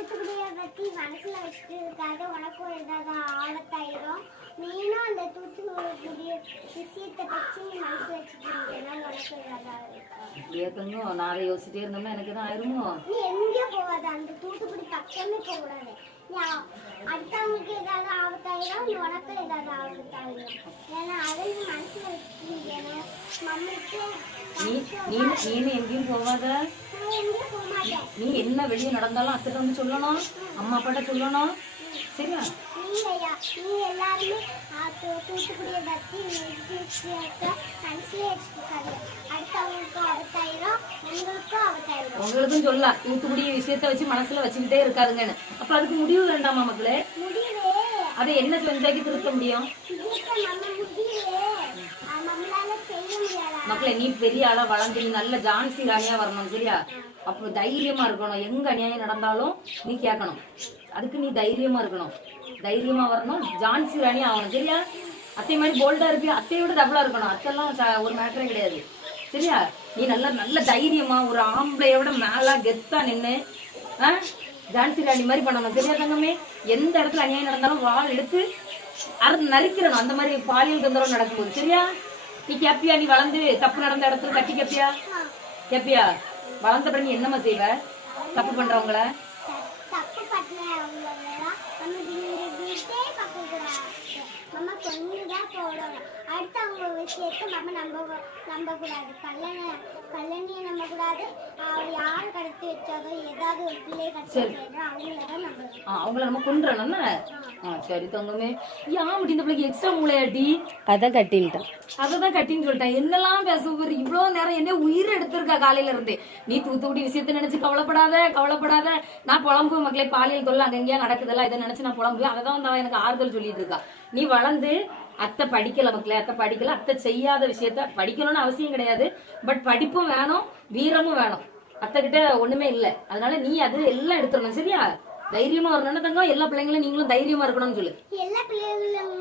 தூத்துக்குடியை பத்தி மனசுல வச்சுட்டு இருக்காத, உனக்கும் ஏதாவது ஆபத்தாயிரும். நீனும் அந்த தூத்துக்குடி விஷயத்தை பற்றி மனசுல வச்சுட்டு இருந்தேன்னா உனக்கு ஏதாவது நாளை யோசிச்சுட்டே இருந்தோம்னா எனக்கு தான் ஆயிருமோ. நீ எங்கேயும் போகாத, அந்த தூத்துக்குடி பக்கமே போகக்கூடாது. அடுத்தவங்களுக்கு ஏதாவது ஆபத்தாயிரும், உனக்கு ஏதாவது ஆபத்தாயிரும். ஏன்னா அதை நீ மனசுல வச்சுருந்தேன்னா மம்மிக்கு நீனு எங்கேயும் போகாத. எங்கேயும் போக மாட்டேன். நீ என்ன வெளியே நடந்தாலும் அத்தை வந்து சொல்லணும், அம்மா அப்பாட்ட சொல்லணும். சரியா? நீ எல்லாருமே தூத்துக்குடியை பத்தி மனசுல வச்சுக்காது. அடுத்தவங்களுக்கும் ஆபத்தாயிரும், உங்களுக்கும் ஆபத்தாயிரும். உங்களுக்கும் சொல்லலாம் தூத்துக்குடி விஷயத்த வச்சு மனசுல வச்சுக்கிட்டே இருக்காதுங்கன்னு. அப்ப அதுக்கு முடிவு வேண்டாமா மக்களே? முடிவே அதை என்ன செஞ்சாக்கி திருத்த முடியும்? மக்களே, நீ பெரிய ஆளா வளர்ந்து நீ நல்ல ஜான்சி ராணியா வரணும். சரியா? அப்ப தைரியமா இருக்கணும். எங்க அநியாயம் நடந்தாலும் நீ கேட்கணும். அதுக்கு நீ தைரியமா இருக்கணும், தைரியமா வரணும், ஜான்சி ராணியா ஆகணும். சரியா? அத்தை மாதிரி போல்டா இருப்பியா? அத்தையை விட டபுளா இருக்கணும். அத்தெல்லாம் ஒரு மேட்டரே கிடையாது. சரியா? நீ நல்ல தைரியமா ஒரு ஆம்பளையோட மேலா கெத்தா நின்று ஜான்சி ராணி மாதிரி பண்ணணும். சரியா தங்கமே? எந்த இடத்துல அநியாயம் நடந்தாலும் வாள் எடுத்து நறுக்கிறணும். அந்த மாதிரி பாலியல் தொந்தரவு நடக்கும்போது. சரியா? நீ கேப்பியா? நீ வளர்ந்து தப்பு நடந்த இடத்துல கட்டி கேப்பியா? கேப்பியா? வளர்ந்த பிறகு நீ என்னமா செய்வ? தப்பு பண்றவங்கள அடுத்தவங்க விஷயத்தை நம்ம நம்ப கூடாது. கல்யாணியை நம்ப கூடாது. யாரு கடத்தி வச்சாதோ ஏதாவது ஒரு பிள்ளைய கடத்தி அவங்களதான் நம்பணும். அவங்கள நம்ம கொண்டுறோம்னா. சரி தங்கமே, ஏன் இந்த பிள்ளைக்கு எக்ஸ்ட்ரா மூளையாட்டி? அதான் கட்டின்ட்டான். அததான் கட்டின்னு சொல்லிட்டேன். என்னெல்லாம் பேசுவாரு இவ்வளவு நேரம்? என்ன உயிர் எடுத்திருக்கா காலையில இருந்து. நீ தூத்துக்குடி விஷயத்த நினைச்சு கவலைப்படாத. நான் புலம்பு மக்களே, பாலியல் தொல்லை அங்கங்கேயா நடக்குதல்ல, இதை நினைச்சு நான் புலம்பு. அதான் வந்து எனக்கு ஆறுதல் சொல்லிட்டு இருக்கா. நீ வளர்ந்து அத்தை படிக்கல மக்களே, அத்தை செய்யாத விஷயத்த படிக்கணும்னு அவசியம் கிடையாது. பட் படிப்பும் வேணும், வீரமும் வேணும். அத்தை கிட்ட ஒண்ணுமே இல்ல. அதனால நீ அது எல்லாம் எடுத்துடணும். சரியா? தைரியமா வரணும் தங்கம். எல்லா பிள்ளைங்களும் நீங்களும் தைரியமா இருக்கணும்னு சொல்லு. எல்லா பிள்ளைங்களும்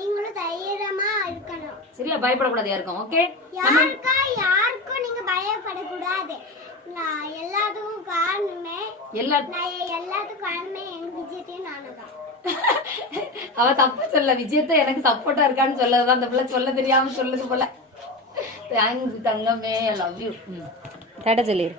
நீங்களும் தைரியமா இருக்கணும். சரியா? பயப்படக்கூடாது யாருக்கும். ஓகே? யாருக்கும் நீங்க பயப்படக்கூடாது. எல்லாத்துக்கும் காரணமே எங்க விஜயத்தையும் நானுதான். அவ தப்பு சொல்ல, விஜயத்தை எனக்கு சப்போர்ட்டா இருக்கான்னு சொல்லதான் அந்த பிள்ளை சொல்ல தெரியாம சொல்லுது போல. தேங்க்ஸ் தங்கமே, லவ் யூ. டாடா சொல்லிடு.